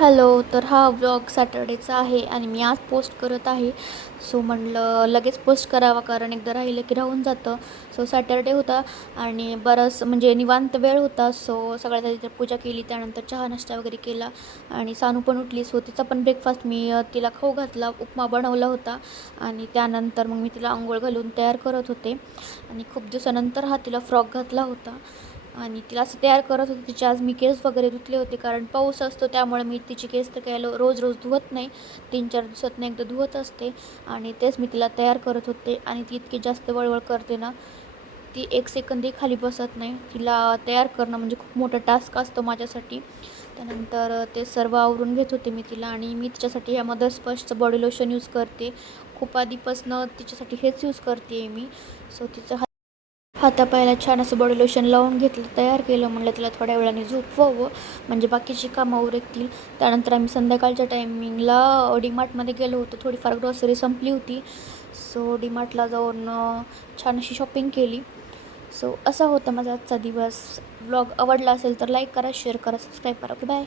Hello. तर हा vlog सॅटर्डेचा आहे आणि मी आज पोस्ट करत आहे. सो म्हणलं लगेच पोस्ट करावा, कारण एकदा राहिलं की राहून जातं. सो सॅटर्डे होता आणि बरंच म्हणजे निवांत वेळ होता. सो सगळ्यात आधी तर पूजा केली, त्यानंतर चहा नाश्ता वगैरे केला आणि सानू पण उठली. सो तिचा पण ब्रेकफास्ट मी तिला खाऊ घातला, उपमा बनवला होता आणि त्यानंतर मग मी तिला अंघोळ घालून तयार करत होते आणि खूप दिवसानंतर हा तिला फ्रॉक घातला होता आणि तिला असं तयार करत होते. तिचे आज मी केस वगैरे धुतले होते, कारण पाऊस असतो त्यामुळे मी तिची केस तर काय रोज रोज धुवत नाही, 3-4 दिवसातून एकदा धुवत असते आणि तेच मी तिला तयार करत होते. आणि ती इतकी जास्त वळवळ करते ना, ती एक सेकंदही खाली बसत नाही. तिला तयार करणं म्हणजे खूप मोठा टास्क असतो माझ्यासाठी. त्यानंतर ते सर्व आवरून घेत होते मी तिला आणि मी तिच्यासाठी ह्या मदर स्पर्शचं बॉडी लोशन यूज करते. खूप आधीपासून तिच्यासाठी हेच यूज करते मी. सो तिचं हातापायाला छान असं बॉडी लोशन लावून घेतलं, तयार केलं. म्हणलं तिला थोड्या वेळाने झोपवावं म्हणजे बाकीची कामं उरकतील. त्यानंतर आम्ही संध्याकाळच्या टायमिंगला डीमार्टमध्ये गेलो होतो. थोडीफार ग्रॉसरी संपली होती. सो डीमार्टला जाऊन छान अशी शॉपिंग केली. सो असा होता माझा आजचा दिवस. व्लॉग आवडला असेल तर लाईक करा, शेअर करा, सबस्क्राईब करा. बाय.